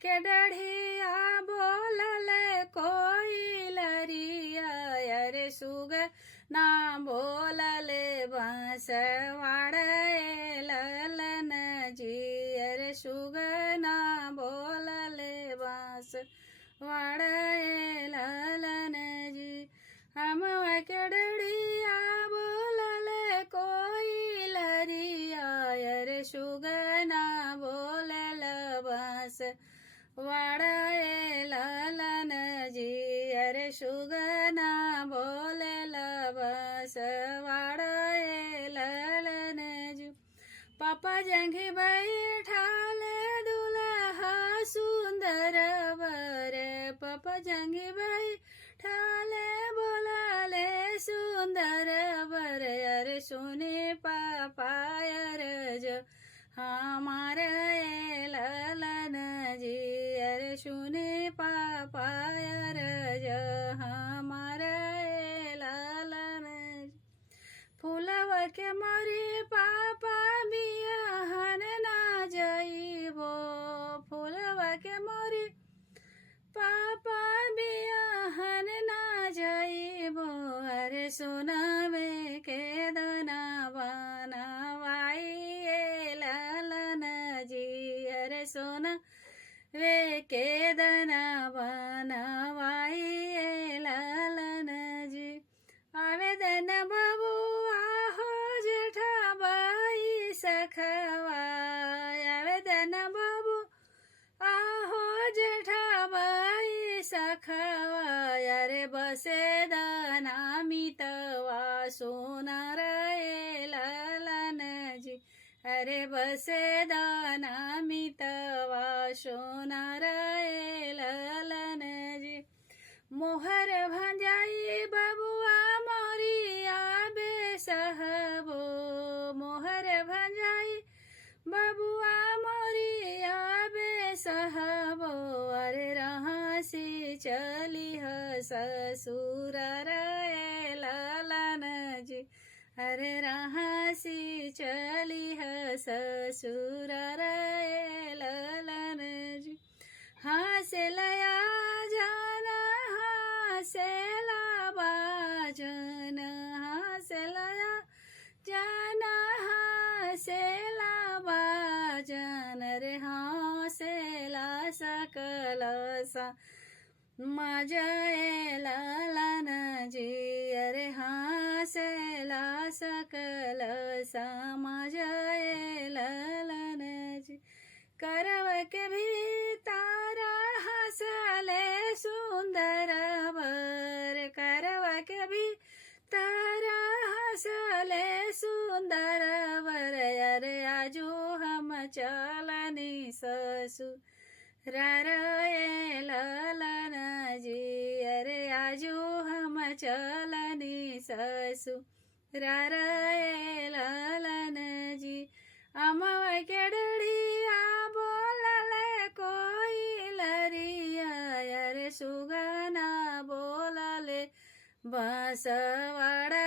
के डढ़िया बोलले कोई लरिया, अरे सुग ना बोलले बांसवाड़े ललन जी, अरे सुग ना बोलले बांसवाड़े ललन जी। हम के डढ़िया बोलले कोई लरिया, अरे सुग ना बोलल बांसवाड़े ललन जी, अरे सुग ना बोलल बांसवाड़े ललन जी। पापा जंघी बैठाले दुल्हा सुंदर वर, पापा जंघी बैठाले बोलाले सुंदर वर, अरे सुने पापा अरज हमारे ललन जी, अरे सुने पापा अरज हमारे ललन जी। फूलव के मोरी पापा बियाहन ना जाइबो, फूलव के मोरी पापा बियाहन ना जाइबो, अरे सोनावे के दना बनवाई ललन जी, अरे सोना वे के दना बनवाई ललन जी। आवेदन बबुआ हो जेठाबाई सखवा, आवेदन बबू आहो जेठाबाई सखवा, अरे बसे दाना मितवा सोनार ललन जी, अरे बसे दाना मितवा सोनार ललन जी। मोहर भंजाई बबुआ मोरिया बेसहबो, मोहर भंजाई बबुआ मोरिया बेसहबो, अरे रहाँसी चली ससुर रे ललन जी, अरे रहाँसी चली ससुर रे ललन जी। हाँसे लया जाना हाँसे ला बाजन, हाँसे लया जाना हाँसे ला बाजन, रे हाँसे ला सकल सा मजए ललन जी, अरे हाँसे ला सकल सा मजए ललन जी। करव के भी तारा हंसले सुंदर वर, करव के भी तारा हंसले सुंदर वर, अरे आजू हम चलनी ससुर रे ललन जी, अरे आजू हम चलनी ससुर रे ललन जी। अमव के डढ़िया बोलले कोई लरिया, अरे सुगना बोलले बांसवाड़ा